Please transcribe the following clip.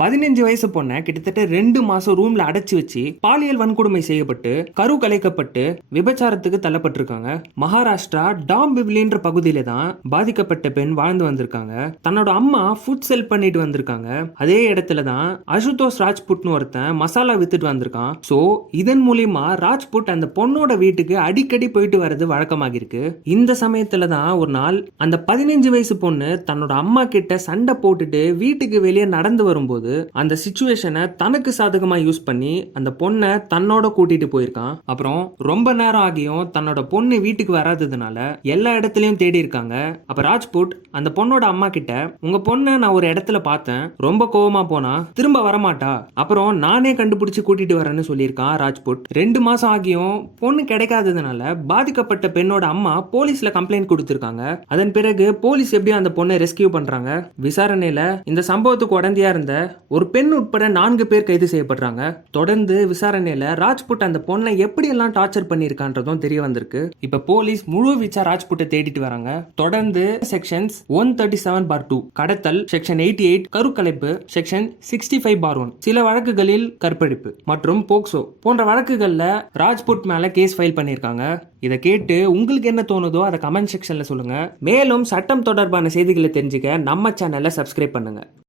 15 வயசு பொண்ணை கிட்டத்தட்ட 2 மாசம் ரூம்ல அடைச்சு வச்சு பாலியல் வன்கொடுமை செய்யப்பட்டு கரு கலைக்கப்பட்டு விபச்சாரத்துக்கு தள்ளப்பட்டிருக்காங்க. மகாராஷ்டிரா டாம்பிவிலின்ற பகுதியில தான் பாதிக்கப்பட்ட பெண் வாழ்ந்து வந்திருக்காங்க. தன்னோட அம்மா ஃபுட் செல் பண்ணிட்டு வந்திருக்காங்க. அதே இடத்துல தான் அசுதோஷ் ராஜ்புட்னு ஒருத்தன் மசாலா வித்துட்டு வந்திருக்கான். சோ இதன் மூலியமா ராஜ்புட் அந்த பொண்ணோட வீட்டுக்கு அடிக்கடி போயிட்டு வர்றது வழக்கமாக இருக்கு. இந்த சமயத்துல தான் ஒரு நாள் அந்த 15 வயசு பொண்ணு தன்னோட அம்மா கிட்ட சண்டை போட்டுட்டு வீட்டுக்கு வெளியே நடந்து வரும்போது அந்த சிச்சுவேஷனை தனக்கு சாதகமா யூஸ் பண்ணி அந்த பொண்ணை தன்னோட கூட்டிட்டு போயிருக்கான். அப்புறம் ரொம்ப நேரம் ஆகியும் தன்னோட பொண்ணு வீட்டுக்கு வராததுனால எல்லா இடத்துலயும் தேடி இருக்காங்க. அப்ப ராஜ்புட் அந்த பொண்ணோட அம்மா கிட்ட, உங்க பொண்ணை நான் ஒரு இடத்துல பார்த்தேன், ரொம்ப கோவமா போனா திரும்ப வரமாட்டா, அப்புறம் நானே கண்டுபிடிச்சு கூட்டிட்டு வரேன்னு சொல்லியிருக்கான் ராஜ்புட். 2 மாசம் ஆகியும் பொண்ணு கிடைக்காததுனால பாதிக்கப்பட்ட பெண்ணோட அம்மா போலீஸ்ல கம்ப்ளைண்ட் கொடுத்திருக்காங்க. அதன் பிறகு போலீஸ் எப்படி அந்த பொண்ணை ரெஸ்கியூ பண்றாங்க. விசாரணையில இந்த சம்பவத்துக்கு உடந்தையா இருந்த ஒரு பெண் உட்பட 4 பேர் கைது செய்யப்படுறாங்க. தொடர்ந்து விசாரணையில ராஜ்புட் அந்த பொண்ணை எப்படி எல்லாம் டார்ச்சர் பண்ணிருக்கான்றதும் தெரிய வந்திருக்கு. இப்ப போலீஸ் முழு வீச்சா ராஜ்புட்டை தேடிட்டு வராங்க. தொடர்ந்து செக்ஷன்ஸ் 137/2 கடத்தல், செக்ஷன் 88 கருக்கலைப்பு, செக்ஷன் 65/1 சில வழக்குகளில் கற்பழிப்பு மற்றும் போக்சோ போன்ற வழக்குகள்ல ராஜ்புட் மேல கேஸ் ஃபைல் பண்ணிருக்காங்க. இதை கேட்டு உங்களுக்கு என்ன தோணுதோ அதை கமெண்ட் செக்ஷன்ல சொல்லுங்க. மேலும் சட்டம் தொடர்பான செய்திகளை தெரிஞ்சுக்க நம்ம சேனலை சப்ஸ்கிரைப் பண்ணுங்க.